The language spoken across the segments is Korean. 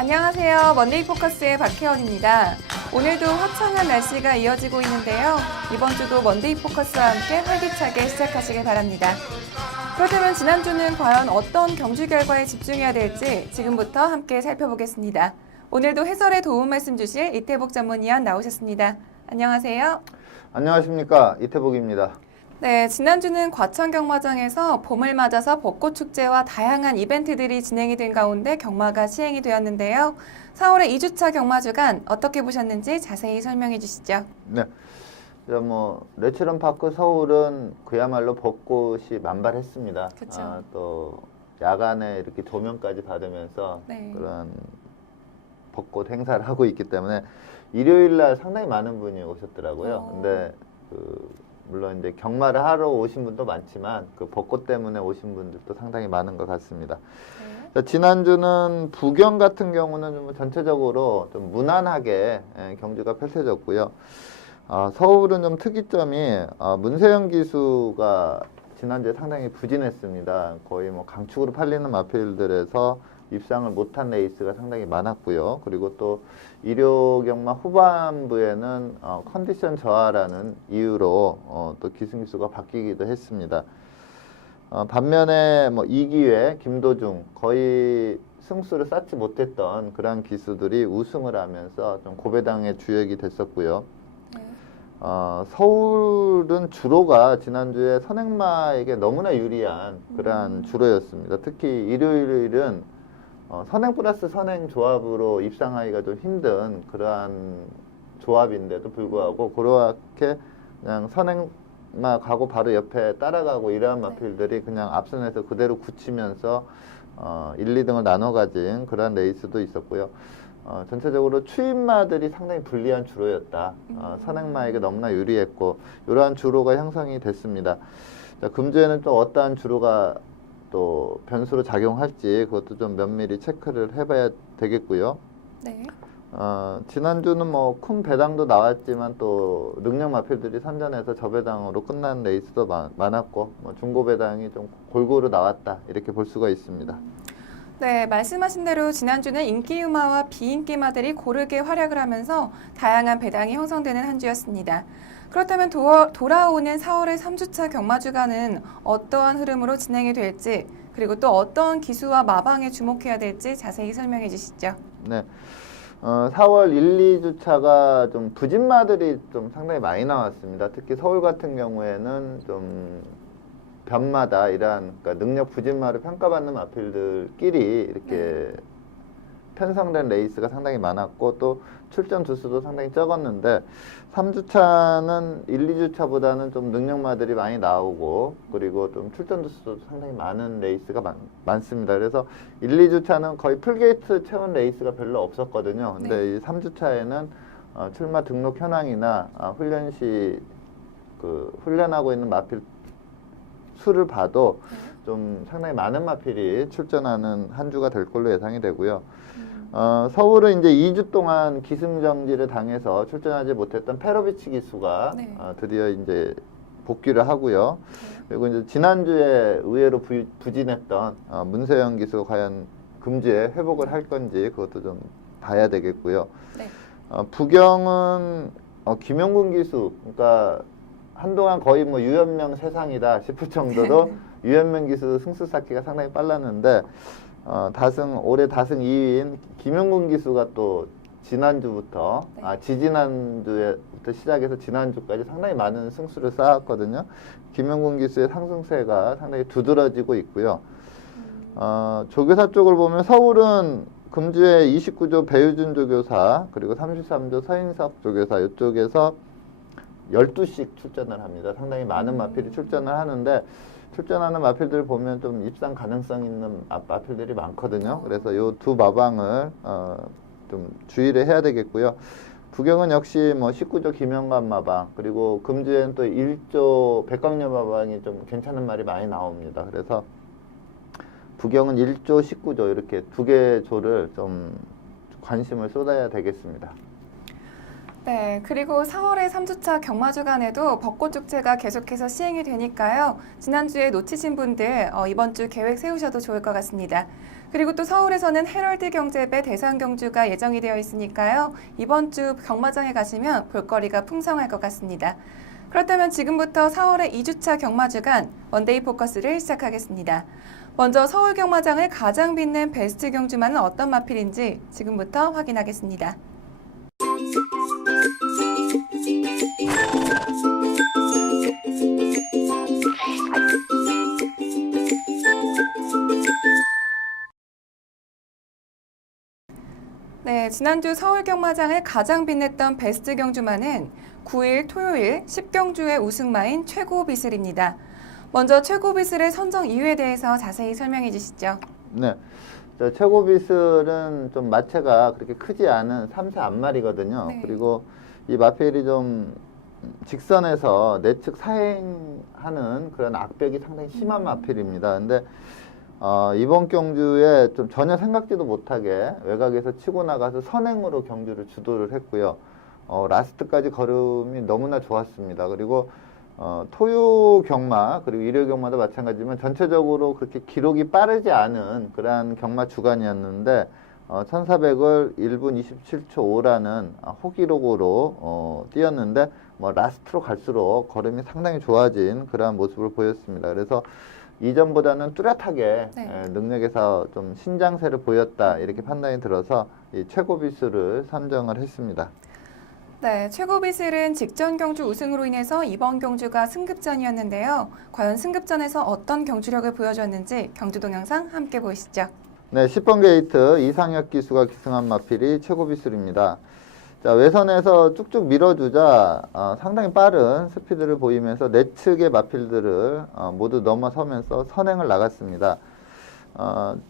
안녕하세요. 먼데이 포커스의 박혜원입니다. 오늘도 화창한 날씨가 이어지고 있는데요. 이번 주도 먼데이 포커스와 함께 활기차게 시작하시길 바랍니다. 그렇다면 지난주는 과연 어떤 경주 결과에 집중해야 될지 지금부터 함께 살펴보겠습니다. 오늘도 해설에 도움 말씀 주실 이태복 전문위원 나오셨습니다. 안녕하세요. 안녕하십니까, 이태복입니다. 네, 지난주는 과천 경마장에서 봄을 맞아서 벚꽃 축제와 다양한 이벤트들이 진행이 된 가운데 경마가 시행이 되었는데요. 4월의 2주차 경마 주간 어떻게 보셨는지 자세히 설명해 주시죠. 네. 레츠런 파크 서울은 그야말로 벚꽃이 만발했습니다. 그렇죠. 또 야간에 이렇게 조명까지 받으면서 네. 그런 벚꽃 행사를 하고 있기 때문에 일요일 날 상당히 많은 분이 오셨더라고요. 근데 물론 이제 경마를 하러 오신 분도 많지만 그 벚꽃 때문에 오신 분들도 상당히 많은 것 같습니다. 네. 자, 지난주는 부경 같은 경우는 좀 전체적으로 좀 무난하게 경주가 펼쳐졌고요. 서울은 좀 특이점이 문세영 기수가 지난주에 상당히 부진했습니다. 거의 뭐 강축으로 팔리는 마필들에서 입상을 못한 레이스가 상당히 많았고요. 그리고 또 일요 경마 후반부에는 컨디션 저하라는 이유로 또 기승기수가 바뀌기도 했습니다. 반면에 뭐 이기회, 김도중 거의 승수를 쌓지 못했던 그런 기수들이 우승을 하면서 좀 고배당의 주역이 됐었고요. 서울은 주로가 지난주에 선행마에게 너무나 유리한 그러한 주로였습니다. 특히 일요일은 선행 플러스 선행 조합으로 입상하기가 좀 힘든 그러한 조합인데도 불구하고 그렇게 그냥 선행마 가고 바로 옆에 따라가고 이러한 마필들이 그냥 앞선에서 그대로 굳히면서 1, 2등을 나눠 가진 그러한 레이스도 있었고요. 전체적으로 추임마들이 상당히 불리한 주로였다. 선행마에게 너무나 유리했고 이러한 주로가 형성이 됐습니다. 자, 금주에는 또 어떠한 주로가 또 변수로 작용할지 그것도 좀 면밀히 체크를 해봐야 되겠고요. 네. 지난주는 뭐 큰 배당도 나왔지만 또 능력 마필들이 선전해서 저배당으로 끝난 레이스도 많았고 뭐 중고 배당이 좀 골고루 나왔다 이렇게 볼 수가 있습니다. 네, 말씀하신 대로 지난주는 인기馬와 비인기馬들이 고르게 활약을 하면서 다양한 배당이 형성되는 한 주였습니다. 그렇다면 돌아오는 4월의 3주차 경마주간은 어떠한 흐름으로 진행이 될지 그리고 또 어떤 기수와 마방에 주목해야 될지 자세히 설명해 주시죠. 네. 4월 1, 2주차가 좀 부진마들이 좀 상당히 많이 나왔습니다. 특히 서울 같은 경우에는 좀 변마다 이러한 그러니까 능력 부진마를 평가받는 마필들끼리 이렇게 편성된 레이스가 상당히 많았고 또 출전 두수도 상당히 적었는데 3주차는 1, 2주차보다는 좀 능력마들이 많이 나오고 그리고 좀 출전 두수도 상당히 많은 레이스가 많습니다. 그래서 1, 2주차는 거의 풀게이트 채운 레이스가 별로 없었거든요. 근데 이 3주차에는 출마 등록 현황이나 훈련 시 훈련하고 있는 마필 수를 봐도 좀 상당히 많은 마필이 출전하는 한 주가 될 걸로 예상이 되고요. 서울은 이제 2주 동안 기승정지를 당해서 출전하지 못했던 페로비치 기수가 드디어 이제 복귀를 하고요. 그리고 이제 지난주에 의외로 부진했던 문세영 기수가 과연 금주에 회복을 할 건지 그것도 좀 봐야 되겠고요. 네. 부경은 김영군 기수, 그러니까 한동안 거의 뭐 유연명 세상이다 싶을 정도로 유연명 기수 승수 쌓기가 상당히 빨랐는데 올해 다승 2위인 김영군 기수가 또 지난주부터 지지난주에부터 시작해서 지난주까지 상당히 많은 승수를 쌓았거든요. 김영군 기수의 상승세가 상당히 두드러지고 있고요. 조교사 쪽을 보면 서울은 금주에 29조 배유준 조교사 그리고 33조 서인석 조교사 이쪽에서 12씩 출전을 합니다. 상당히 많은 마필이 출전을 하는데 출전하는 마필들 보면 좀 입상 가능성 있는 마필들이 많거든요. 그래서 이 두 마방을 좀 주의를 해야 되겠고요. 부경은 역시 뭐 19조 김영관 마방 그리고 금주에는 또 1조 백광려 마방이 좀 괜찮은 말이 많이 나옵니다. 그래서 부경은 1조 19조 이렇게 두 개 조를 좀 관심을 쏟아야 되겠습니다. 네, 그리고 4월의 3주차 경마주간에도 벚꽃축제가 계속해서 시행이 되니까요. 지난주에 놓치신 분들 이번 주 계획 세우셔도 좋을 것 같습니다. 그리고 또 서울에서는 헤럴드 경제배 대상 경주가 예정이 되어 있으니까요. 이번 주 경마장에 가시면 볼거리가 풍성할 것 같습니다. 그렇다면 지금부터 4월의 2주차 경마주간 원데이 포커스를 시작하겠습니다. 먼저 서울 경마장을 가장 빛낸 베스트 경주마는 어떤 마필인지 지금부터 확인하겠습니다. 네, 지난주 서울 경마장을 가장 빛냈던 베스트 경주마는 9일 토요일 10경주의 우승마인 최고비슬입니다. 먼저 최고비슬의 선정 이유에 대해서 자세히 설명해 주시죠. 네. 최고비슬은 좀 마체가 그렇게 크지 않은 3세 앞마리거든요. 네. 그리고 이 마필이 좀 직선에서 내측 사행하는 그런 악벽이 상당히 심한 마필입니다. 근데 이번 경주에 좀 전혀 생각지도 못하게 외곽에서 치고 나가서 선행으로 경주를 주도를 했고요. 라스트까지 걸음이 너무나 좋았습니다. 그리고 토요 경마 그리고 일요 경마도 마찬가지지만 전체적으로 그렇게 기록이 빠르지 않은 그러한 경마 주간이었는데 1400을 1분 27초 5라는 호기록으로 뛰었는데 라스트로 갈수록 걸음이 상당히 좋아진 그러한 모습을 보였습니다. 그래서 이전보다는 뚜렷하게 네. 능력에서 좀 신장세를 보였다 이렇게 판단이 들어서 이 최고비수를 선정을 했습니다. 네, 최고비슬은 직전 경주 우승으로 인해서 이번 경주가 승급전이었는데요. 과연 승급전에서 어떤 경주력을 보여줬는지 경주 동영상 함께 보시죠. 네, 10번 게이트 이상혁 기수가 기승한 마필이 최고비술입니다. 자, 외선에서 쭉쭉 밀어주자 상당히 빠른 스피드를 보이면서 내측의 마필들을 모두 넘어서면서 선행을 나갔습니다.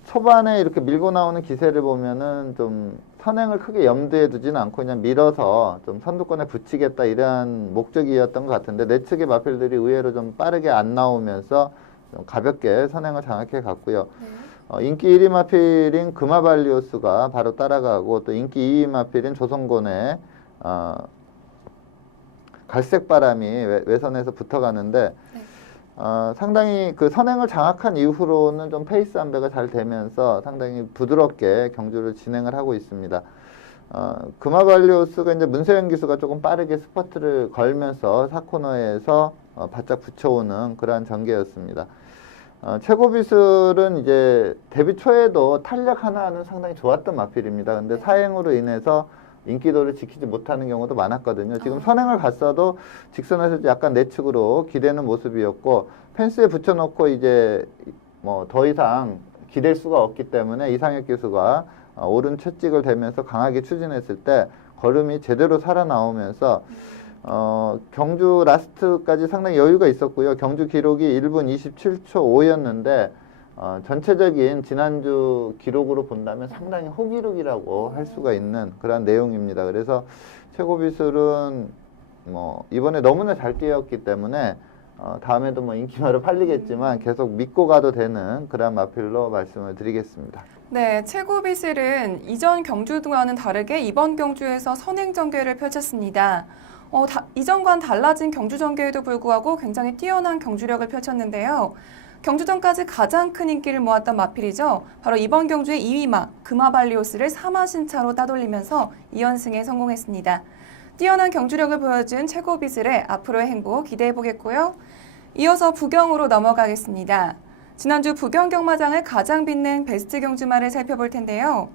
초반에 이렇게 밀고 나오는 기세를 보면은 좀 선행을 크게 염두에 두지는 않고 그냥 밀어서 좀 선두권에 붙이겠다 이러한 목적이었던 것 같은데 내측의 마필들이 의외로 좀 빠르게 안 나오면서 좀 가볍게 선행을 장악해 갔고요. 네. 인기 1위 마필인 금화발리오스가 바로 따라가고 또 인기 2위 마필인 조선곤의 갈색바람이 외선에서 붙어가는데 네. 상당히 그 선행을 장악한 이후로는 좀 페이스 안배가 잘 되면서 상당히 부드럽게 경주를 진행을 하고 있습니다. 금화발리오스가 이제 문세영 기수가 조금 빠르게 스퍼트를 걸면서 4코너에서 바짝 붙여오는 그러한 전개였습니다. 최고비슬은 이제 데뷔 초에도 탄력 하나는 상당히 좋았던 마필입니다. 근데 네. 사행으로 인해서 인기도를 지키지 못하는 경우도 많았거든요. 지금 선행을 갔어도 직선에서 약간 내측으로 기대는 모습이었고 펜스에 붙여놓고 이제 뭐 더 이상 기댈 수가 없기 때문에 이상혁 기수가 오른 채찍을 대면서 강하게 추진했을 때 걸음이 제대로 살아나오면서 경주 라스트까지 상당히 여유가 있었고요. 경주 기록이 1분 27초 5였는데 전체적인 지난주 기록으로 본다면 상당히 호기록이라고 할 수가 있는 그런 내용입니다. 그래서 최고비술은 뭐 이번에 너무나 잘 뛰었기 때문에 다음에도 뭐 인기마로 팔리겠지만 계속 믿고 가도 되는 그런 마필로 말씀을 드리겠습니다. 네, 최고비슬은 이전 경주와는 다르게 이번 경주에서 선행 전개를 펼쳤습니다. 이전과는 달라진 경주 전개에도 불구하고 굉장히 뛰어난 경주력을 펼쳤는데요. 경주전까지 가장 큰 인기를 모았던 마필이죠. 바로 이번 경주의 2위마 금화발리오스를 3화 신차로 따돌리면서 2연승에 성공했습니다. 뛰어난 경주력을 보여준 최고비슬의 앞으로의 행보 기대해 보겠고요. 이어서 부경으로 넘어가겠습니다. 지난주 부경 경마장을 가장 빛낸 베스트 경주마를 살펴볼 텐데요.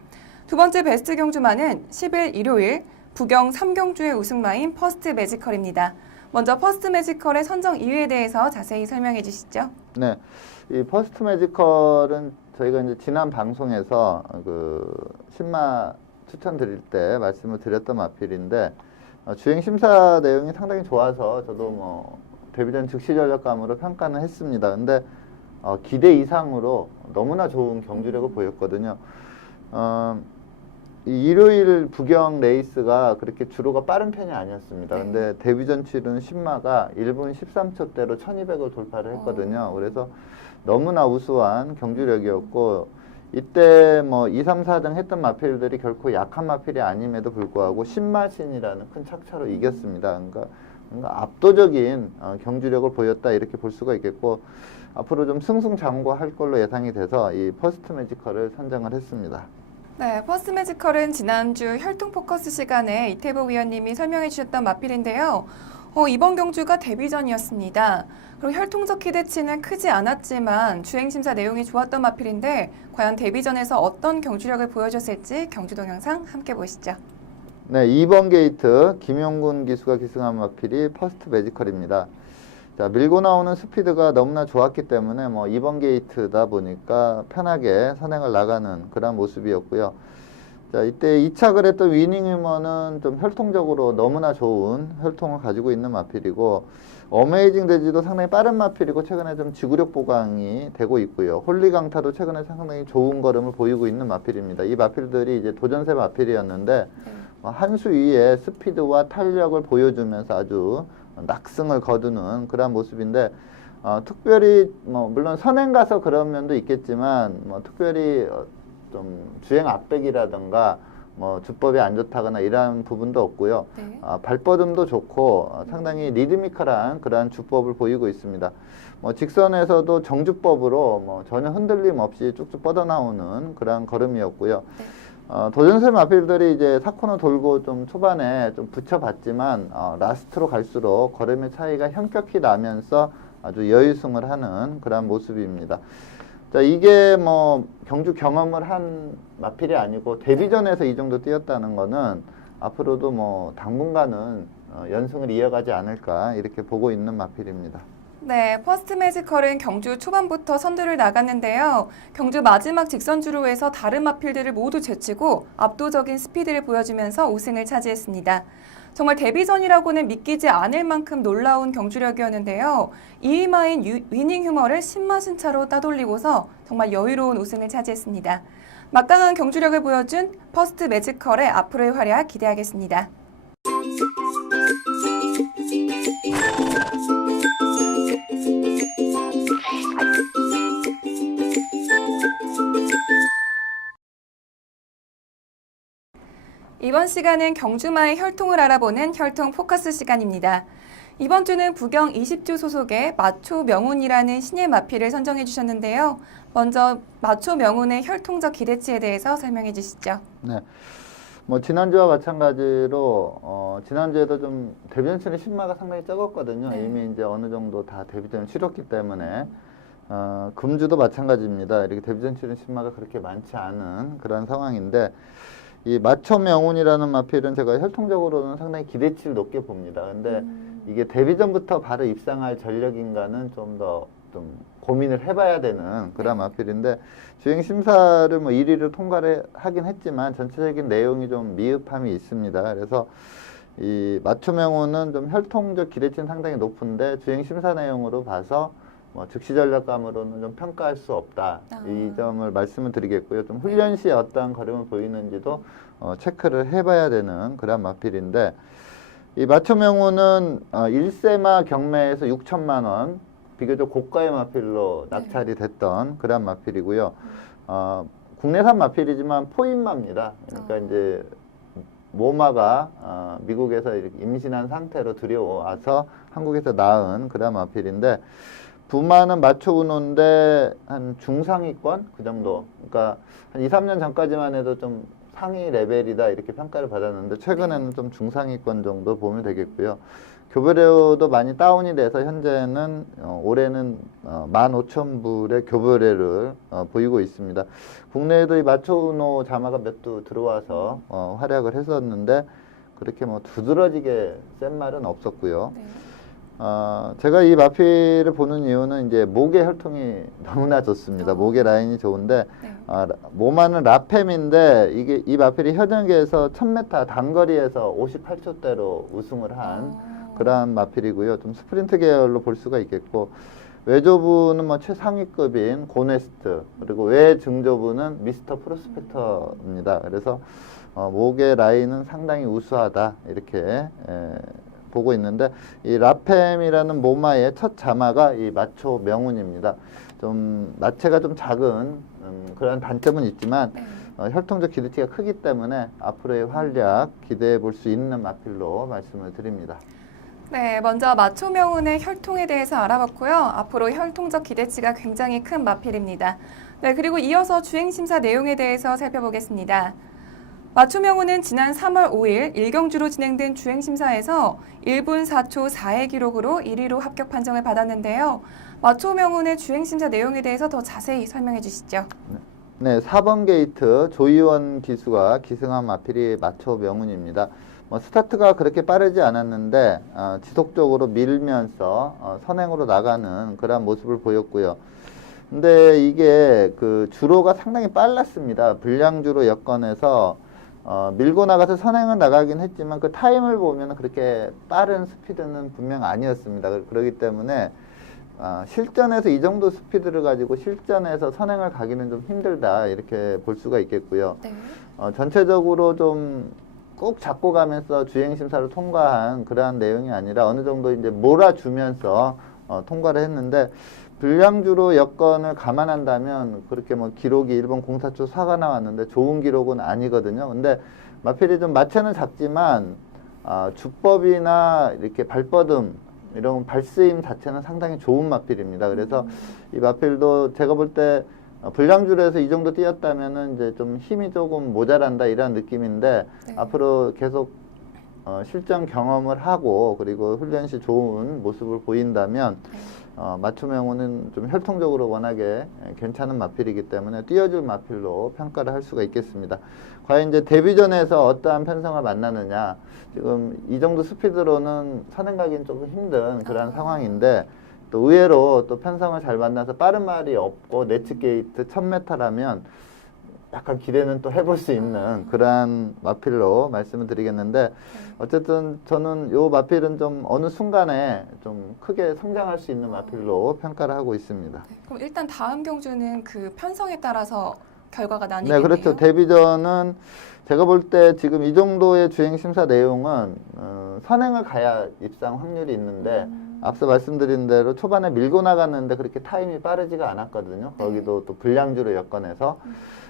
두 번째 베스트 경주마는 10일 일요일 부경 3경주의 우승마인 퍼스트 매지컬입니다. 먼저 퍼스트 매지컬의 선정 이유에 대해서 자세히 설명해 주시죠. 네, 이 퍼스트 매지컬은 저희가 이제 지난 방송에서 그 신마 추천드릴 때 말씀을 드렸던 마필인데 주행 심사 내용이 상당히 좋아서 저도 뭐 데뷔전 즉시 전력감으로 평가는 했습니다. 근데 기대 이상으로 너무나 좋은 경주력을 보였거든요. 이 일요일 부경 레이스가 그렇게 주로가 빠른 편이 아니었습니다. 근데 데뷔전 치른 신마가 1분 13초대로 1200을 돌파를 했거든요. 그래서 너무나 우수한 경주력이었고 이때 뭐 2, 3, 4등 했던 마필들이 결코 약한 마필이 아님에도 불구하고 신마신이라는 큰 착차로 이겼습니다. 그러니까 압도적인 경주력을 보였다 이렇게 볼 수가 있겠고 앞으로 좀 승승장구할 걸로 예상이 돼서 이 퍼스트 매지컬을 선정을 했습니다. 네, 퍼스트 매지컬은 지난주 혈통 포커스 시간에 이태복 위원님이 설명해 주셨던 마필인데요. 이번 경주가 데뷔전이었습니다. 그리고 혈통적 기대치는 크지 않았지만 주행심사 내용이 좋았던 마필인데 과연 데뷔전에서 어떤 경주력을 보여줬을지 경주 동영상 함께 보시죠. 네, 2번 게이트 김용군 기수가 기승한 마필이 퍼스트 매지컬입니다. 자, 밀고 나오는 스피드가 너무나 좋았기 때문에 뭐 2번 게이트다 보니까 편하게 선행을 나가는 그런 모습이었고요. 자, 이때 이착을 했던 위닝 휴머는 좀 혈통적으로 너무나 좋은 혈통을 가지고 있는 마필이고, 어메이징 데지도 상당히 빠른 마필이고 최근에 좀 지구력 보강이 되고 있고요. 홀리 강타도 최근에 상당히 좋은 걸음을 보이고 있는 마필입니다. 이 마필들이 이제 도전세 마필이었는데 한 수 위에 스피드와 탄력을 보여주면서 아주 낙승을 거두는 그런 모습인데, 특별히 뭐 물론 선행 가서 그런 면도 있겠지만 뭐 특별히 좀 주행 압백이라든가 뭐 주법이 안 좋다거나 이런 부분도 없고요. 네. 발뻗음도 좋고 상당히 리드미컬한 그러한 주법을 보이고 있습니다. 뭐 직선에서도 정주법으로 뭐 전혀 흔들림 없이 쭉쭉 뻗어나오는 그런 걸음이었고요. 네. 도전세 마필들이 이제 4코너 돌고 좀 초반에 좀 붙여봤지만 라스트로 갈수록 걸음의 차이가 현격히 나면서 아주 여유승을 하는 그런 모습입니다. 자, 이게 뭐 경주 경험을 한 마필이 아니고 데뷔전에서 이 정도 뛰었다는 거는 앞으로도 뭐 당분간은 연승을 이어가지 않을까 이렇게 보고 있는 마필입니다. 네, 퍼스트 매지컬은 경주 초반부터 선두를 나갔는데요. 경주 마지막 직선주로에서 다른 마필들을 모두 제치고 압도적인 스피드를 보여주면서 우승을 차지했습니다. 정말 데뷔전이라고는 믿기지 않을 만큼 놀라운 경주력이었는데요. 2위마인 위닝 휴머를 신마신 차로 따돌리고서 정말 여유로운 우승을 차지했습니다. 막강한 경주력을 보여준 퍼스트 매지컬의 앞으로의 활약 기대하겠습니다. 이번 시간은 경주마의 혈통을 알아보는 혈통 포커스 시간입니다. 이번 주는 부경 20주 소속의 마초 명운이라는 신예 마필을 선정해 주셨는데요. 먼저 마초 명운의 혈통적 기대치에 대해서 설명해 주시죠. 네. 뭐 지난주와 마찬가지로 지난주에도 좀 데뷔전 치는 신마가 상당히 적었거든요. 네. 이미 이제 어느 정도 다 데뷔전을 치렀기 때문에 금주도 마찬가지입니다. 이렇게 데뷔전 치는 신마가 그렇게 많지 않은 그런 상황인데, 이 마초 명운이라는 마필은 제가 혈통적으로는 상당히 기대치를 높게 봅니다. 근데 이게 데뷔전부터 바로 입상할 전력인가는 좀 더 좀 고민을 해봐야 되는 그런 마필인데, 주행 심사를 뭐 1위를 통과를 하긴 했지만 전체적인 내용이 좀 미흡함이 있습니다. 그래서 이 마초 명운은 좀 혈통적 기대치는 상당히 높은데 주행 심사 내용으로 봐서 뭐 즉시 전략감으로는 좀 평가할 수 없다. 이 점을 말씀을 드리겠고요. 좀 훈련 시에 어떠한 걸음을 보이는지도 체크를 해봐야 되는 그런 마필인데, 이 마초 명운은 1세마 경매에서 6천만 원, 비교적 고가의 마필로 낙찰이 됐던 그런 마필이고요. 국내산 마필이지만 포인마입니다. 그러니까 이제 모마가 미국에서 이렇게 임신한 상태로 들여와서 한국에서 낳은 그런 마필인데, 부마는 마초 운호인데 한 중상위권 그 정도. 그러니까 한 2, 3년 전까지만 해도 좀 상위 레벨이다 이렇게 평가를 받았는데 최근에는 좀 중상위권 정도 보면 되겠고요. 교보료도 많이 다운이 돼서 현재는 올해는 15,000불의 교보료를 보이고 있습니다. 국내에도 이 마초 운호 자마가 몇 두 들어와서 활약을 했었는데 그렇게 뭐 두드러지게 센 말은 없었고요. 네. 제가 이 마필을 보는 이유는 이제 목의 혈통이 너무나 좋습니다. 목의 라인이 좋은데, 네. 모마는 라팸인데, 이 마필이 현역에서 1000m 단거리에서 58초대로 우승을 한 그러한 마필이고요. 좀 스프린트 계열로 볼 수가 있겠고, 외조부는 뭐 최상위급인 고네스트, 그리고 외증조부는 미스터 프로스펙터입니다. 그래서 목의 라인은 상당히 우수하다 이렇게 보고 있는데, 이 라팸이라는 모마의 첫 자마가 이 마초 명운입니다. 좀 나체가 좀 작은 그런 단점은 있지만 혈통적 기대치가 크기 때문에 앞으로의 활약 기대해 볼 수 있는 마필로 말씀을 드립니다. 네, 먼저 마초명운의 혈통에 대해서 알아봤고요. 앞으로 혈통적 기대치가 굉장히 큰 마필입니다. 네, 그리고 이어서 주행심사 내용에 대해서 살펴보겠습니다. 마초명운은 지난 3월 5일 일경주로 진행된 주행심사에서 1분 4초 4의 기록으로 1위로 합격 판정을 받았는데요. 마초명운의 주행심사 내용에 대해서 더 자세히 설명해 주시죠. 네, 4번 게이트 조이원 기수가 기승한 마필이 마초명운입니다. 스타트가 그렇게 빠르지 않았는데 지속적으로 밀면서 선행으로 나가는 그런 모습을 보였고요. 근데 이게 그 주로가 상당히 빨랐습니다. 불량주로 여건에서 밀고 나가서 선행은 나가긴 했지만 그 타임을 보면 그렇게 빠른 스피드는 분명 아니었습니다. 그렇기 때문에 실전에서 이 정도 스피드를 가지고 실전에서 선행을 가기는 좀 힘들다 이렇게 볼 수가 있겠고요. 네. 전체적으로 좀 꼭 잡고 가면서 주행심사를 통과한 그러한 내용이 아니라 어느 정도 이제 몰아주면서 통과를 했는데 불량주로 여건을 감안한다면 그렇게 기록이 1번 04초 4가 나왔는데 좋은 기록은 아니거든요. 근데 마필이 좀 마체는 작지만 주법이나 이렇게 발뻗음 이런 발스임 자체는 상당히 좋은 마필입니다. 그래서 이 마필도 제가 볼 때 불량주로에서 이 정도 뛰었다면은 이제 좀 힘이 조금 모자란다 이런 느낌인데 네. 앞으로 계속 실전 경험을 하고 그리고 훈련 시 좋은 모습을 보인다면 마초명운은 좀 혈통적으로 워낙에 괜찮은 마필이기 때문에 뛰어줄 마필로 평가를 할 수가 있겠습니다. 과연 이제 데뷔전에서 어떠한 편성을 만나느냐, 지금 이 정도 스피드로는 선행 가기는 조금 힘든 그런 상황인데 또 의외로 또 편성을 잘 만나서 빠른 말이 없고 네츠 게이트 1000m라면 약간 기대는 또 해볼 수 있는 그러한 마필로 말씀을 드리겠는데 어쨌든 저는 요 마필은 좀 어느 순간에 좀 크게 성장할 수 있는 마필로 평가를 하고 있습니다. 네, 그럼 일단 다음 경주는 그 편성에 따라서 결과가 나뉘겠네요. 네, 그렇죠. 데뷔전은 제가 볼 때 지금 이 정도의 주행 심사 내용은 선행을 가야 입상 확률이 있는데 앞서 말씀드린 대로 초반에 밀고 나갔는데 그렇게 타임이 빠르지가 않았거든요. 거기도 또 불량주로 여건해서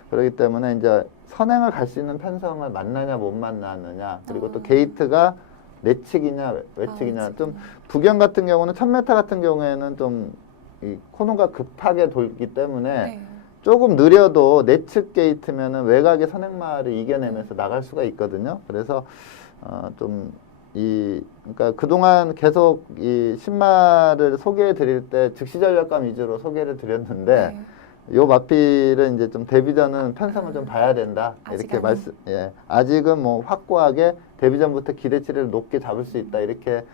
그렇기 때문에 이제 선행을 갈 수 있는 편성을 만나냐 못 만나느냐 그리고 또 게이트가 내측이냐 외측이냐 좀 부경 같은 경우는 1000m 같은 경우에는 좀 이 코너가 급하게 돌기 때문에 네. 조금 느려도 내측 게이트면은 외곽의 선행마를 이겨내면서 나갈 수가 있거든요. 그래서 그러니까 그동안 계속 이 신마를 소개해 드릴 때 즉시 전략감 위주로 소개를 드렸는데 요 마필은 이제 좀 데뷔전은 편성을 좀 봐야 된다. 이렇게 아직은 뭐 확고하게 데뷔전부터 기대치를 높게 잡을 수 있다. 이렇게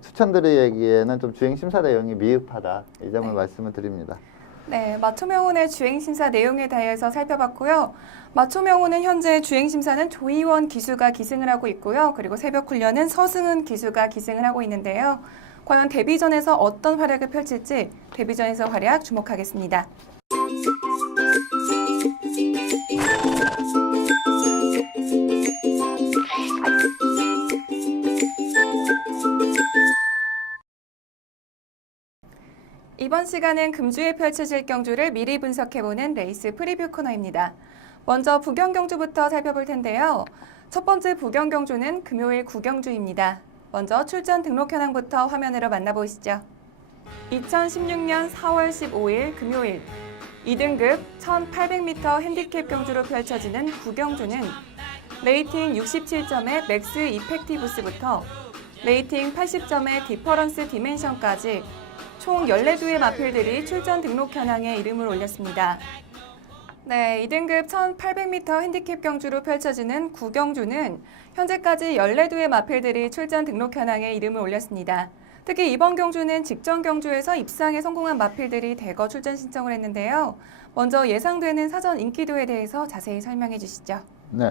추천드리기에는 좀 주행 심사 내용이 미흡하다. 이 점을 말씀을 드립니다. 네, 마초명운의 주행심사 내용에 대해서 살펴봤고요. 마초명운은 현재 주행심사는 조이원 기수가 기승을 하고 있고요. 그리고 새벽 훈련은 서승은 기수가 기승을 하고 있는데요. 과연 데뷔전에서 어떤 활약을 펼칠지 데뷔전에서 활약 주목하겠습니다. 이번 시간은 금주에 펼쳐질 경주를 미리 분석해보는 레이스 프리뷰 코너입니다. 먼저 부경 경주부터 살펴볼 텐데요. 첫 번째 부경 경주는 금요일 구경주입니다. 먼저 출전 등록 현황부터 화면으로 만나보시죠. 2016년 4월 15일 금요일 2등급 1800m 핸디캡 경주로 펼쳐지는 구경주는 레이팅 67점의 맥스 이펙티브스부터 레이팅 80점의 디퍼런스 디멘션까지 총 14두의 마필들이 출전 등록 현황에 이름을 올렸습니다. 네, 2등급 1800m 핸디캡 경주로 펼쳐지는 구경주는 현재까지 14두의 마필들이 출전 등록 현황에 이름을 올렸습니다. 특히 이번 경주는 직전 경주에서 입상에 성공한 마필들이 대거 출전 신청을 했는데요. 먼저 예상되는 사전 인기도에 대해서 자세히 설명해 주시죠. 네,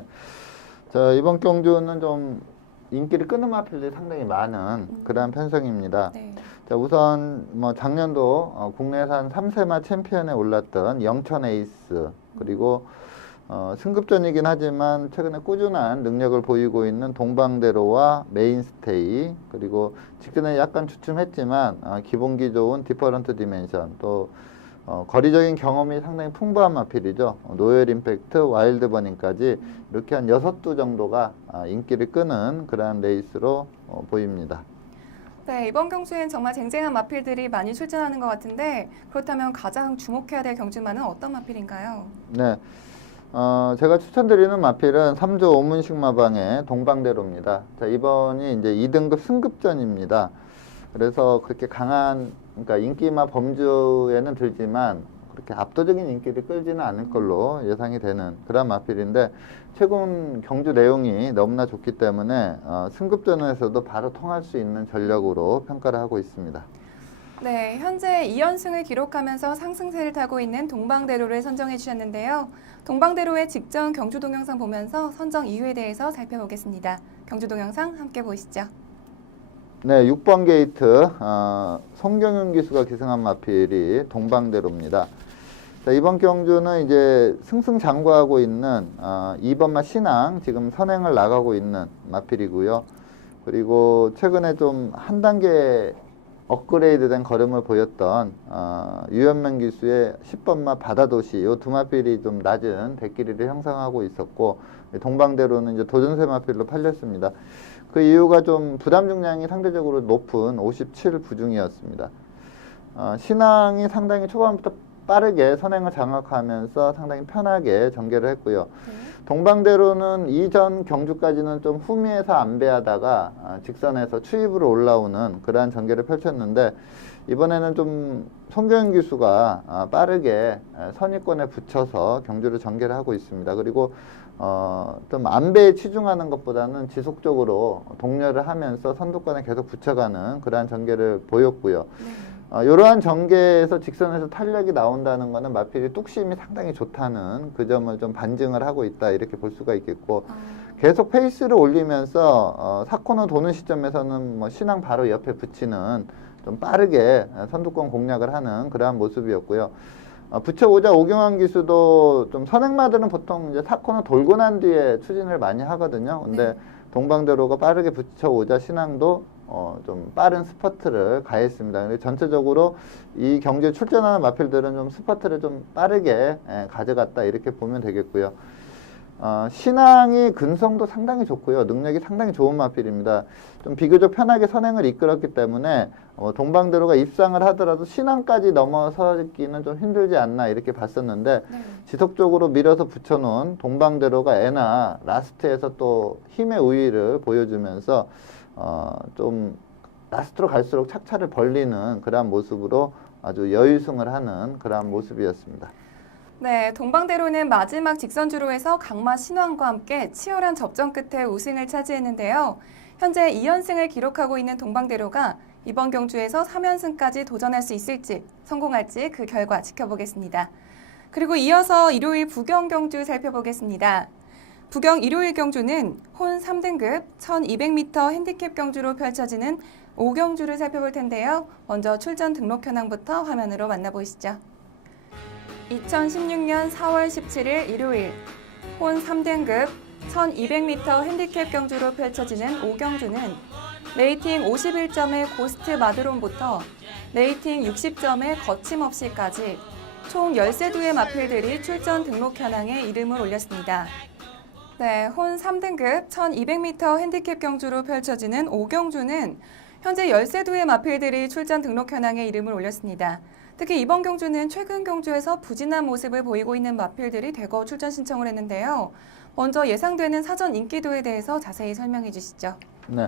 자, 이번 경주는 좀 인기를 끄는 마필들이 상당히 많은 그러한 편성입니다. 네. 자, 우선 뭐 작년도 국내에서 한 3세마 챔피언에 올랐던 영천 에이스 그리고 승급전이긴 하지만 최근에 꾸준한 능력을 보이고 있는 동방대로와 메인스테이 그리고 직전에 약간 주춤했지만 기본기 좋은 디퍼런트 디멘션 또 거리적인 경험이 상당히 풍부한 마필이죠. 노엘 임팩트, 와일드 버닝까지 이렇게 한 6두 정도가 인기를 끄는 그러한 레이스로 보입니다. 네, 이번 경주엔 정말 쟁쟁한 마필들이 많이 출전하는 것 같은데 그렇다면 가장 주목해야 될 경주마는 어떤 마필인가요? 네. 제가 추천드리는 마필은 3조 오문식 마방의 동방대로입니다. 자, 이번이 이제 2등급 승급전입니다. 그래서 그렇게 강한, 그러니까 인기마 범주에는 들지만 그렇게 압도적인 인기를 끌지는 않을 걸로 예상이 되는 그런 마필인데 최근 경주 내용이 너무나 좋기 때문에 승급전에서도 바로 통할 수 있는 전력으로 평가를 하고 있습니다. 네, 현재 2연승을 기록하면서 상승세를 타고 있는 동방대로를 선정해 주셨는데요. 동방대로의 직전 경주 동영상 보면서 선정 이유에 대해서 살펴보겠습니다. 경주 동영상 함께 보시죠. 네, 6번 게이트 송경윤 기수가 기승한 마필이 동방대로입니다. 자, 이번 경주는 이제 승승장구하고 있는 2번마 신앙 지금 선행을 나가고 있는 마필이고요. 그리고 최근에 좀 한 단계 업그레이드된 걸음을 보였던 유현명 기수의 10번마 바다도시 이 두 마필이 좀 낮은 대끼리를 형성하고 있었고 동방대로는 이제 도전세 마필로 팔렸습니다. 그 이유가 좀 부담 중량이 상대적으로 높은 57 부중이었습니다. 신앙이 상당히 초반부터 빠르게 선행을 장악하면서 상당히 편하게 전개를 했고요. 동방대로는 이전 경주까지는 좀 후미에서 안배하다가 직선에서 추입으로 올라오는 그러한 전개를 펼쳤는데 이번에는 좀 송경윤 기수가 빠르게 선입권에 붙여서 경주를 전개를 하고 있습니다. 그리고 좀 안배에 치중하는 것보다는 지속적으로 동렬을 하면서 선두권에 계속 붙여가는 그러한 전개를 보였고요. 이러한 전개에서 직선에서 탄력이 나온다는 것은 마필이 뚝심이 상당히 좋다는 그 점을 좀 반증을 하고 있다 이렇게 볼 수가 있겠고 계속 페이스를 올리면서 4코너 도는 시점에서는 뭐 신앙 바로 옆에 붙이는 좀 빠르게 선두권 공략을 하는 그러한 모습이었고요. 붙여오자 오경환 기수도 좀 선행마들은 보통 이제 4코너 돌고 난 뒤에 추진을 많이 하거든요. 근데 동방대로가 빠르게 붙여오자 신앙도 좀 빠른 스퍼트를 가했습니다. 근데 전체적으로 이 경기에 출전하는 마필들은 좀 스퍼트를 좀 빠르게 가져갔다 이렇게 보면 되겠고요. 신앙이 근성도 상당히 좋고요. 능력이 상당히 좋은 마필입니다. 좀 비교적 편하게 선행을 이끌었기 때문에 동방대로가 입상을 하더라도 신앙까지 넘어서기는 좀 힘들지 않나 이렇게 봤었는데 지속적으로 밀어서 붙여놓은 동방대로가 애나 라스트에서 또 힘의 우위를 보여주면서 좀 라스트로 갈수록 착차를 벌리는 그러한 모습으로 아주 여유승을 하는 그러한 모습이었습니다. 네, 동방대로는 마지막 직선주로에서 강마 신왕과 함께 치열한 접전 끝에 우승을 차지했는데요. 현재 2연승을 기록하고 있는 동방대로가 이번 경주에서 3연승까지 도전할 수 있을지 성공할지 그 결과 지켜보겠습니다. 그리고 이어서 일요일 부경 경주 살펴보겠습니다. 부경 일요일 경주는 혼 3등급 1200m 핸디캡 경주로 펼쳐지는 5경주를 살펴볼 텐데요. 먼저 출전 등록 현황부터 화면으로 만나보시죠. 2016년 4월 17일 일요일 혼 3등급 1200m 핸디캡 경주로 펼쳐지는 5경주는 레이팅 51점의 고스트 마드론부터 레이팅 60점의 거침없이까지 총 13두의 마필들이 출전 등록 현황에 이름을 올렸습니다. 네, 혼 3등급 1200m 핸디캡 경주로 펼쳐지는 5경주는 현재 13두의 마필들이 출전 등록 현황에 이름을 올렸습니다. 특히 이번 경주는 최근 경주에서 부진한 모습을 보이고 있는 마필들이 대거 출전 신청을 했는데요. 먼저 예상되는 사전 인기도에 대해서 자세히 설명해 주시죠. 네.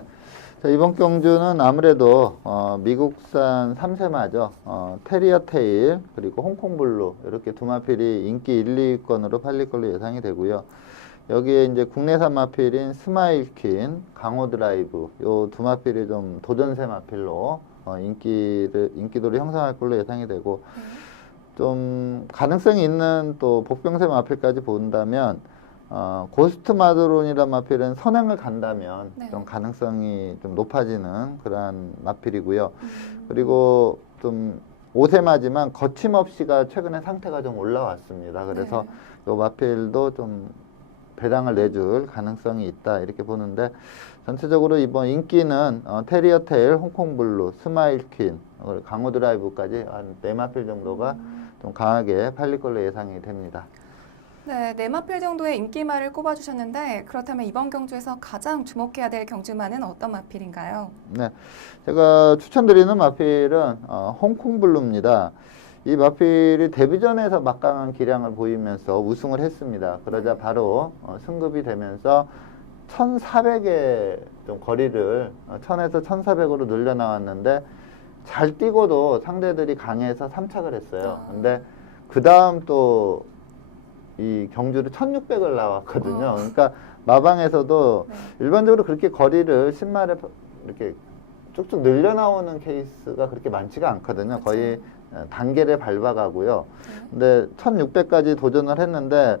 자, 이번 경주는 아무래도 미국산 3세마죠. 테리어 테일 그리고 홍콩 블루 이렇게 두 마필이 인기 1, 2위권으로 팔릴 걸로 예상이 되고요. 여기에 이제 국내산 마필인 스마일 퀸, 강호 드라이브 요 두 마필이 좀 도전세 마필로 인기도를 형성할 걸로 예상이 되고 좀 가능성이 있는 또 복병세 마필까지 본다면 고스트 마드론이란 마필은 선행을 간다면 좀 가능성이 좀 높아지는 그러한 마필이고요. 그리고 좀 5세마지만 거침없이가 최근에 상태가 좀 올라왔습니다. 그래서 요 마필도 좀 배당을 내줄 가능성이 있다 이렇게 보는데 전체적으로 이번 인기는 테리어 테일, 홍콩 블루, 스마일 퀸, 강호 드라이브까지 한 4마필 정도가 좀 강하게 팔릴 걸로 예상이 됩니다. 네, 네 마필 정도의 인기마를 꼽아주셨는데 그렇다면 이번 경주에서 가장 주목해야 될 경주마는 어떤 마필인가요? 네, 제가 추천드리는 마필은 홍콩블루입니다. 이 마필이 데뷔전에서 막강한 기량을 보이면서 우승을 했습니다. 그러자 바로 승급이 되면서 1400의 좀 거리를 1000에서 1400으로 늘려나왔는데 잘 뛰고도 상대들이 강해서 3착을 했어요. 근데 그 다음 또 이 경주를 1600을 나왔거든요. 그러니까 마방에서도 네. 일반적으로 그렇게 거리를 10마를 이렇게 쭉쭉 늘려나오는 케이스가 그렇게 많지가 않거든요. 거의 단계를 밟아가고요. 근데 1600까지 도전을 했는데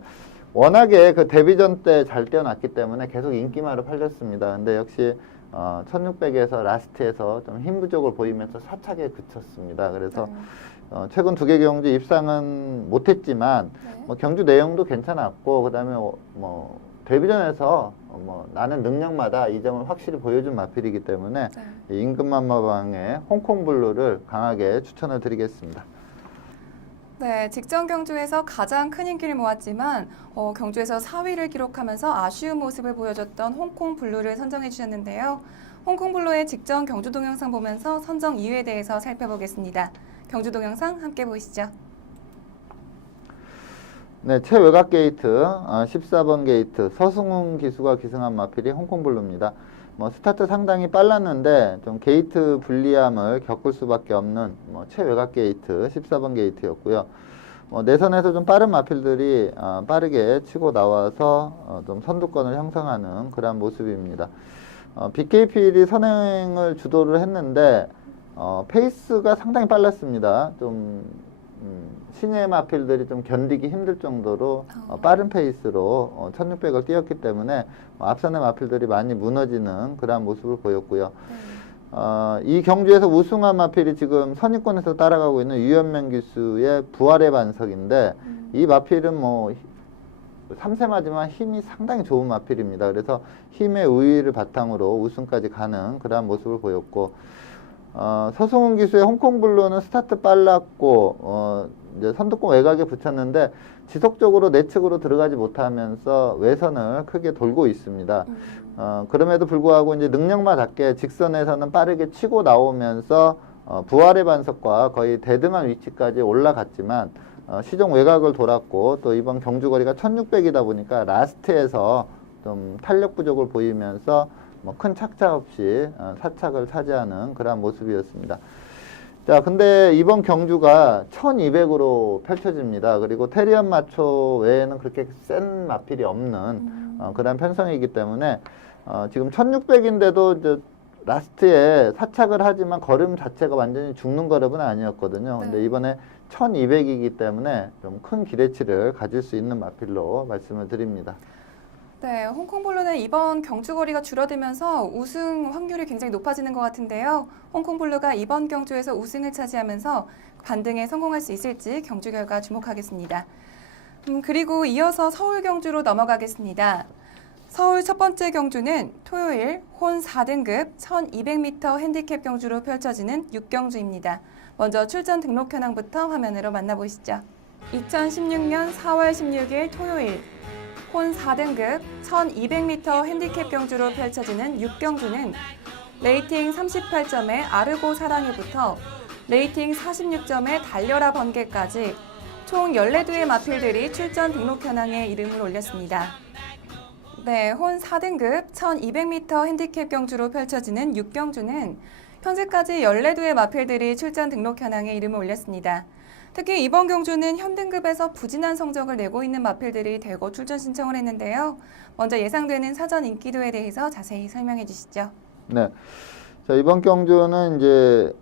워낙에 그 데뷔전 때 잘 뛰어났기 때문에 계속 인기마로 팔렸습니다. 근데 역시 1600에서 라스트에서 좀 힘 부족을 보이면서 4착에 그쳤습니다. 그래서 최근 2개 경주 입상은 못했지만 뭐 경주 내용도 괜찮았고 그다음에 뭐 데뷔전에서 뭐 나는 능력마다 이 점을 확실히 보여준 마필이기 때문에 이 임금만마방의 홍콩블루를 강하게 추천을 드리겠습니다. 네, 직전 경주에서 가장 큰 인기를 모았지만 경주에서 4위를 기록하면서 아쉬운 모습을 보여줬던 홍콩 블루를 선정해 주셨는데요. 홍콩 블루의 직전 경주 동영상 보면서 선정 이유에 대해서 살펴보겠습니다. 경주 동영상 함께 보시죠. 네, 최외곽 게이트 14번 게이트 서승훈 기수가 기승한 마필이 홍콩 블루입니다. 뭐 스타트 상당히 빨랐는데 좀 게이트 불리함을 겪을 수밖에 없는 최외곽 게이트 14번 게이트였고요. 내선에서 좀 빠른 마필들이 빠르게 치고 나와서 좀 선두권을 형성하는 그런 모습입니다. BKPL이 선행을 주도를 했는데 페이스가 상당히 빨랐습니다. 좀 신예 마필들이 좀 견디기 힘들 정도로 빠른 페이스로 1600을 뛰었기 때문에 앞선의 마필들이 많이 무너지는 그런 모습을 보였고요. 이 경주에서 우승한 마필이 지금 선입권에서 따라가고 있는 유현명 기수의 부활의 반석인데 이 마필은 뭐 3세 맞으면 힘이 상당히 좋은 마필입니다. 그래서 힘의 우위를 바탕으로 우승까지 가는 그런 모습을 보였고 서승훈 기수의 홍콩블루는 스타트 빨랐고 이제 선두권 외곽에 붙였는데 지속적으로 내측으로 들어가지 못하면서 외선을 크게 돌고 있습니다. 그럼에도 불구하고 이제 능력마답게 직선에서는 빠르게 치고 나오면서 부활의 반석과 거의 대등한 위치까지 올라갔지만 시종 외곽을 돌았고 또 이번 경주 거리가 1600이다 보니까 라스트에서 좀 탄력 부족을 보이면서 큰 착착 없이 사착을 차지하는 그런 모습이었습니다. 자, 근데 이번 경주가 1200으로 펼쳐집니다. 그리고 테리안 마초 외에는 그렇게 센 마필이 없는 그런 편성이기 때문에 지금 1600인데도 이제 라스트에 사착을 하지만 걸음 자체가 완전히 죽는 걸음은 아니었거든요. 근데 이번에 1200이기 때문에 좀 큰 기대치를 가질 수 있는 마필로 말씀을 드립니다. 네, 홍콩블루는 이번 경주 거리가 줄어들면서 우승 확률이 굉장히 높아지는 것 같은데요. 홍콩블루가 이번 경주에서 우승을 차지하면서 반등에 성공할 수 있을지 경주 결과 주목하겠습니다. 그리고 이어서 서울 경주로 넘어가겠습니다. 서울 첫 번째 경주는 토요일 혼 4등급 1200m 핸디캡 경주로 펼쳐지는 6경주입니다. 먼저 출전 등록 현황부터 화면으로 만나보시죠. 2016년 4월 16일 토요일 혼 4등급 1200m 핸디캡 경주로 펼쳐지는 6경주는 레이팅 38점의 아르고 사랑이부터 레이팅 46점의 달려라 번개까지 총 14두의 마필들이 출전 등록 현황에 이름을 올렸습니다. 네, 혼 4등급 1200m 핸디캡 경주로 펼쳐지는 6경주는 현재까지 14두의 마필들이 출전 등록 현황에 이름을 올렸습니다. 특히 이번 경주는 현등급에서 부진한 성적을 내고 있는 마필들이 대거 출전 신청을 했는데요. 먼저 예상되는 사전 인기도에 대해서 자세히 설명해 주시죠. 네. 자, 이번 경주는 이제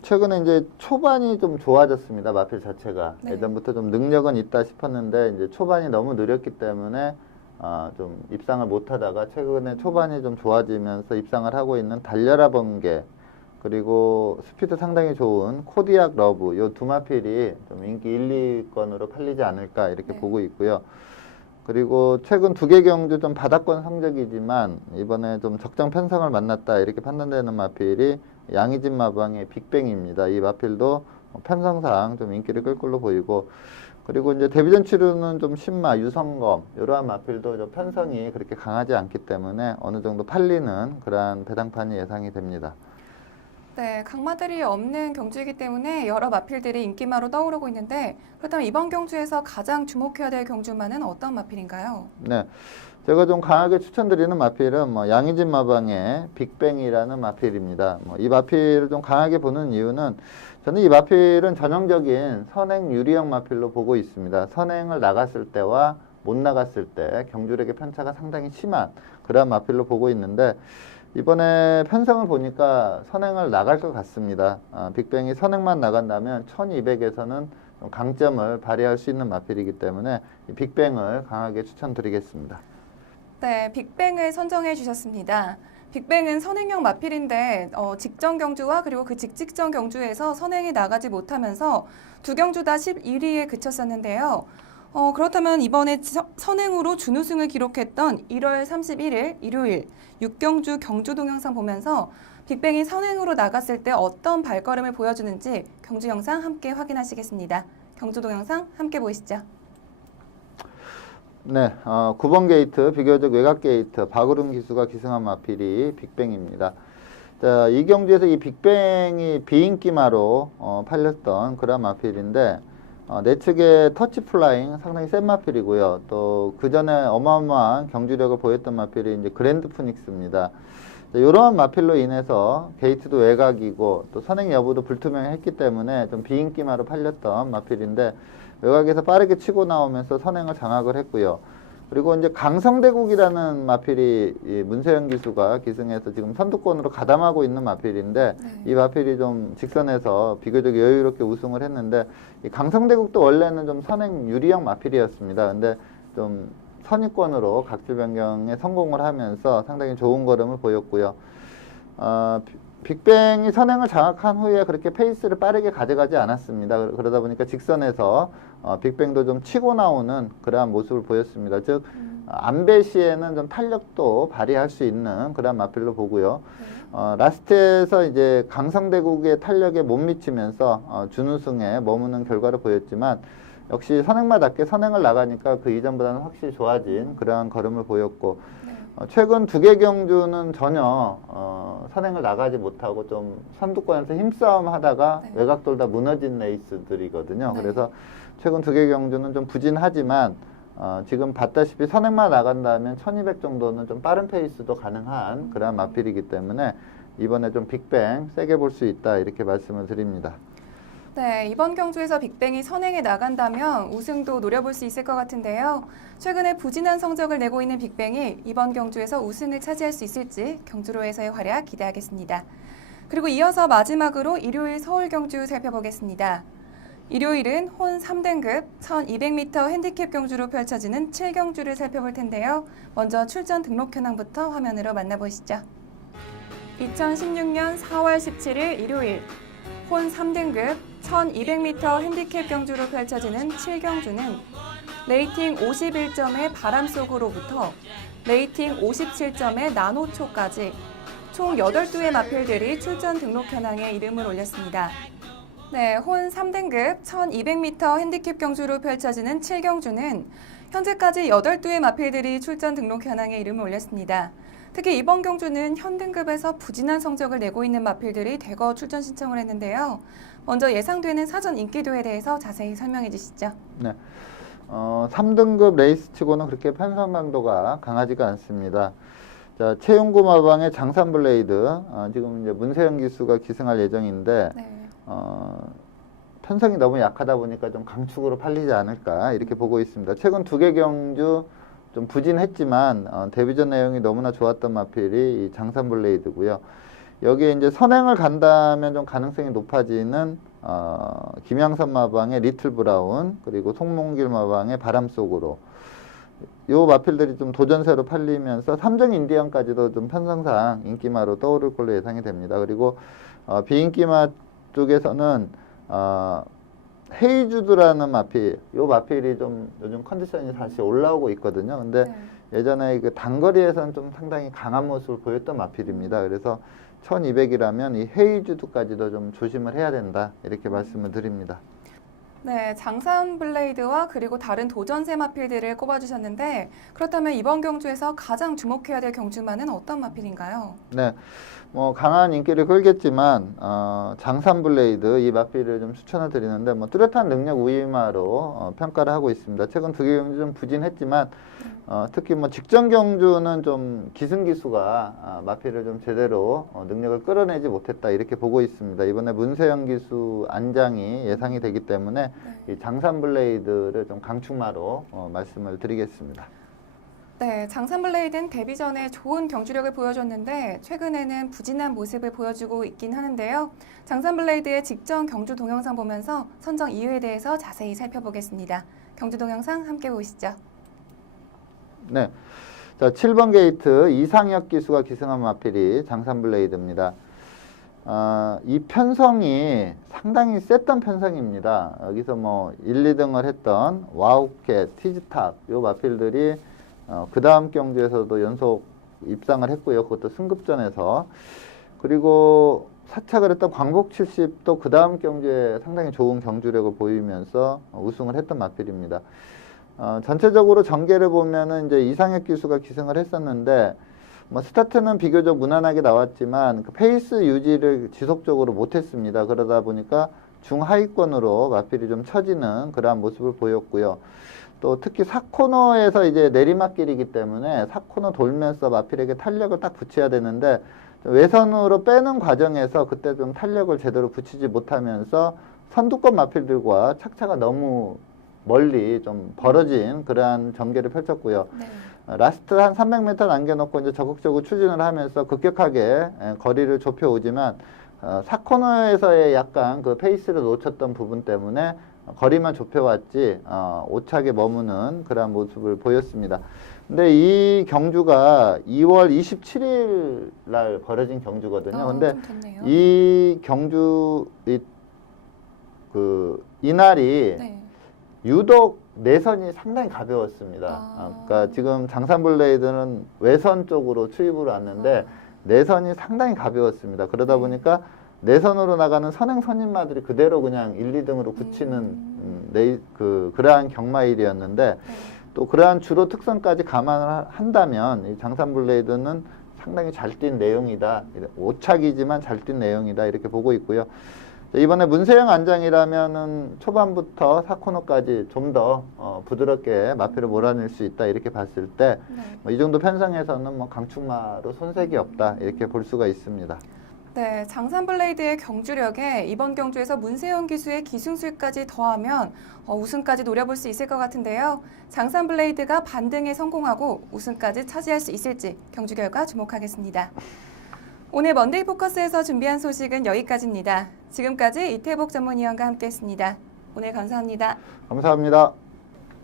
최근에 이제 초반이 좀 좋아졌습니다. 마필 자체가. 예전부터 좀 능력은 있다 싶었는데 이제 초반이 너무 느렸기 때문에 좀 입상을 못 하다가 최근에 초반이 좀 좋아지면서 입상을 하고 있는 달려라 번개 그리고 스피드 상당히 좋은 코디악 러브 요 두 마필이 좀 인기 1, 2건으로 팔리지 않을까 이렇게 보고 있고요. 그리고 최근 2개 경주 좀 바닥권 성적이지만 이번에 좀 적정 편성을 만났다 이렇게 판단되는 마필이 양이진 마방의 빅뱅입니다. 이 마필도 편성상 좀 인기를 끌 걸로 보이고 그리고 이제 데뷔전 치료는 좀 신마, 유성검 이러한 마필도 좀 편성이 그렇게 강하지 않기 때문에 어느 정도 팔리는 그러한 배당판이 예상이 됩니다. 네, 강마들이 없는 경주이기 때문에 여러 마필들이 인기마로 떠오르고 있는데 그렇다면 이번 경주에서 가장 주목해야 될 경주마는 어떤 마필인가요? 네, 제가 좀 강하게 추천드리는 마필은 뭐 양의진 마방의 빅뱅이라는 마필입니다. 이 마필을 좀 강하게 보는 이유는 저는 이 마필은 전형적인 선행 유리형 마필로 보고 있습니다. 선행을 나갔을 때와 못 나갔을 때 경주력의 편차가 상당히 심한 그런 마필로 보고 있는데 이번에 편성을 보니까 선행을 나갈 것 같습니다. 빅뱅이 선행만 나간다면 1200에서는 강점을 발휘할 수 있는 마필이기 때문에 이 빅뱅을 강하게 추천드리겠습니다. 네, 빅뱅을 선정해 주셨습니다. 빅뱅은 선행형 마필인데 직전 경주와 그리고 그 직직전 경주에서 선행이 나가지 못하면서 두 경주 다 11위에 그쳤었는데요. 그렇다면 이번에 선행으로 준우승을 기록했던 1월 31일 일요일 6경주 경주 동영상 보면서 빅뱅이 선행으로 나갔을 때 어떤 발걸음을 보여주는지 경주 영상 함께 확인하시겠습니다. 경주 동영상 함께 보시죠. 네, 9번 게이트, 비교적 외곽 게이트, 박으름 기수가 기승한 마필이 빅뱅입니다. 자, 이 경주에서 이 빅뱅이 비인기마로 팔렸던 그런 마필인데 내측의 터치 플라잉 상당히 센 마필이고요. 또 그 전에 어마어마한 경주력을 보였던 마필이 이제 그랜드 푸닉스입니다. 이러한 마필로 인해서 게이트도 외곽이고 또 선행 여부도 불투명했기 때문에 좀 비인기마로 팔렸던 마필인데 외곽에서 빠르게 치고 나오면서 선행을 장악을 했고요. 그리고 이제 강성대국이라는 마필이 이 문세영 기수가 기승해서 지금 선두권으로 가담하고 있는 마필인데 이 마필이 좀 직선에서 비교적 여유롭게 우승을 했는데 이 강성대국도 원래는 좀 선행 유리형 마필이었습니다. 근데 좀 선입권으로 각질 변경에 성공을 하면서 상당히 좋은 걸음을 보였고요. 빅뱅이 선행을 장악한 후에 그렇게 페이스를 빠르게 가져가지 않았습니다. 그러다 보니까 직선에서 빅뱅도 좀 치고 나오는 그러한 모습을 보였습니다. 즉 안배 시에는 좀 탄력도 발휘할 수 있는 그러한 마필로 보고요. 라스트에서 이제 강성대국의 탄력에 못 미치면서 준우승에 머무는 결과를 보였지만 역시 선행마답게 선행을 나가니까 그 이전보다는 확실히 좋아진 그러한 걸음을 보였고 최근 두 개 경주는 전혀 선행을 나가지 못하고 좀 선두권에서 힘싸움 하다가 외곽 돌다 무너진 레이스들이거든요. 그래서 최근 두 개 경주는 좀 부진하지만 지금 봤다시피 선행만 나간다면 1200 정도는 좀 빠른 페이스도 가능한 그런 마필이기 때문에 이번에 좀 빅뱅 세게 볼 수 있다 이렇게 말씀을 드립니다. 네, 이번 경주에서 빅뱅이 선행에 나간다면 우승도 노려볼 수 있을 것 같은데요. 최근에 부진한 성적을 내고 있는 빅뱅이 이번 경주에서 우승을 차지할 수 있을지 경주로에서의 활약 기대하겠습니다. 그리고 이어서 마지막으로 일요일 서울 경주 살펴보겠습니다. 일요일은 혼 3등급 1200m 핸디캡 경주로 펼쳐지는 7경주를 살펴볼 텐데요. 먼저 출전 등록 현황부터 화면으로 만나보시죠. 2016년 4월 17일 일요일 혼 3등급 1200m 핸디캡 경주로 펼쳐지는 7경주는 레이팅 51점의 바람 속으로부터 레이팅 57점의 나노초까지 총 8두의 마필들이 출전 등록 현황에 이름을 올렸습니다. 네, 혼 3등급 1200m 핸디캡 경주로 펼쳐지는 7경주는 현재까지 8두의 마필들이 출전 등록 현황에 이름을 올렸습니다. 특히 이번 경주는 현등급에서 부진한 성적을 내고 있는 마필들이 대거 출전 신청을 했는데요. 먼저 예상되는 사전 인기도에 대해서 자세히 설명해 주시죠. 네, 3등급 레이스치고는 그렇게 편성 강도가 강하지가 않습니다. 자, 최용구 마방의 장산블레이드 지금 이제 문세영 기수가 기승할 예정인데 편성이 너무 약하다 보니까 좀 강축으로 팔리지 않을까 이렇게 보고 있습니다. 최근 두 개 경주 좀 부진했지만 데뷔전 내용이 너무나 좋았던 마필이 이 장산블레이드고요. 여기에 이제 선행을 간다면 좀 가능성이 높아지는 김양선 마방의 리틀 브라운 그리고 송몽길 마방의 바람 속으로 요 마필들이 좀 도전세로 팔리면서 삼성 인디언까지도 좀 편성상 인기마로 떠오를 걸로 예상이 됩니다. 그리고 비인기마 쪽에서는 헤이주드라는 마필, 요 마필이 좀 요즘 컨디션이 다시 올라오고 있거든요. 근데 예전에 그 단거리에서는 좀 상당히 강한 모습을 보였던 마필입니다. 그래서 1200이라면 이 헤이주드까지도 좀 조심을 해야 된다. 이렇게 말씀을 드립니다. 네, 장산 블레이드와 그리고 다른 도전세 마필들을 꼽아주셨는데 그렇다면 이번 경주에서 가장 주목해야 될 경주마는 어떤 마필인가요? 네, 뭐 강한 인기를 끌겠지만 장산 블레이드 이 마필을 좀 추천을 드리는데 뭐 뚜렷한 능력 우위마로 평가를 하고 있습니다. 최근 두 경주 좀 부진했지만 특히 뭐 직전 경주는 좀 기승기수가 마필을 좀 제대로 능력을 끌어내지 못했다 이렇게 보고 있습니다. 이번에 문세영 기수 안장이 예상이 되기 때문에 이 장산 블레이드를 좀 강축마로 말씀을 드리겠습니다. 네, 장산 블레이드는 데뷔 전에 좋은 경주력을 보여줬는데 최근에는 부진한 모습을 보여주고 있긴 하는데요. 장산 블레이드의 직전 경주 동영상 보면서 선정 이유에 대해서 자세히 살펴보겠습니다. 경주 동영상 함께 보시죠. 네, 자 7번 게이트 이상혁 기수가 기승한 마필이 장산 블레이드입니다. 이 편성이 상당히 셌던 편성입니다. 여기서 뭐 1, 2등을 했던 와우캣, 티즈탑 요 마필들이 그 다음 경주에서도 연속 입상을 했고요. 그것도 승급전에서. 그리고 사착을 했던 광복 70도 그 다음 경주에 상당히 좋은 경주력을 보이면서 우승을 했던 마필입니다. 전체적으로 전개를 보면은 이제 이상혁 기수가 기승을 했었는데 뭐 스타트는 비교적 무난하게 나왔지만 그 페이스 유지를 지속적으로 못했습니다. 그러다 보니까 중하위권으로 마필이 좀 처지는 그러한 모습을 보였고요. 또 특히 4코너에서 이제 내리막길이기 때문에 4코너 돌면서 마필에게 탄력을 딱 붙여야 되는데 외선으로 빼는 과정에서 그때 좀 탄력을 제대로 붙이지 못하면서 선두권 마필들과 착차가 너무 멀리 좀 벌어진 그러한 전개를 펼쳤고요. 네. 라스트 한 300m 남겨놓고 이제 적극적으로 추진을 하면서 급격하게 거리를 좁혀오지만 4코너에서의 약간 그 페이스를 놓쳤던 부분 때문에 거리만 좁혀왔지 오차게 머무는 그런 모습을 보였습니다. 근데 이 경주가 2월 27일 날 벌어진 경주거든요. 근데 이 경주 이날이 네. 유독 내선이 상당히 가벼웠습니다. 그러니까 지금 장산 블레이드는 외선 쪽으로 추입으로 왔는데 내선이 상당히 가벼웠습니다. 그러다 보니까 내선으로 나가는 선행 선임마들이 그대로 그냥 1, 2등으로 굳히는 그러한 경마일이었는데 또 그러한 주로 특성까지 감안을 한다면 이 장산 블레이드는 상당히 잘 뛴 내용이다. 오착이지만 잘 뛴 내용이다. 이렇게 보고 있고요. 이번에 문세영 안장이라면은 초반부터 4코너까지 좀 더 부드럽게 마필을 몰아낼 수 있다. 이렇게 봤을 때 이 정도 편성에서는 뭐 강축마로 손색이 없다. 이렇게 볼 수가 있습니다. 네, 장산 블레이드의 경주력에 이번 경주에서 문세영 기수의 기승술까지 더하면 우승까지 노려볼 수 있을 것 같은데요. 장산 블레이드가 반등에 성공하고 우승까지 차지할 수 있을지 경주 결과 주목하겠습니다. 오늘 먼데이 포커스에서 준비한 소식은 여기까지입니다. 지금까지 이태복 전문위원과 함께했습니다. 오늘 감사합니다. 감사합니다.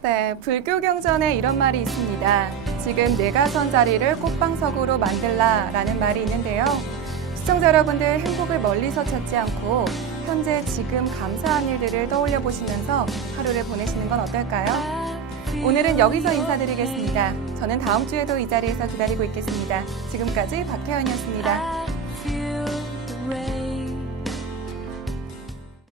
네, 불교 경전에 이런 말이 있습니다. 지금 내가 선 자리를 꽃방석으로 만들라라는 말이 있는데요. 시청자 여러분들 행복을 멀리서 찾지 않고 현재 지금 감사한 일들을 떠올려 보시면서 하루를 보내시는 건 어떨까요? 오늘은 여기서 인사드리겠습니다. 저는 다음 주에도 이 자리에서 기다리고 있겠습니다. 지금까지 박혜연이었습니다.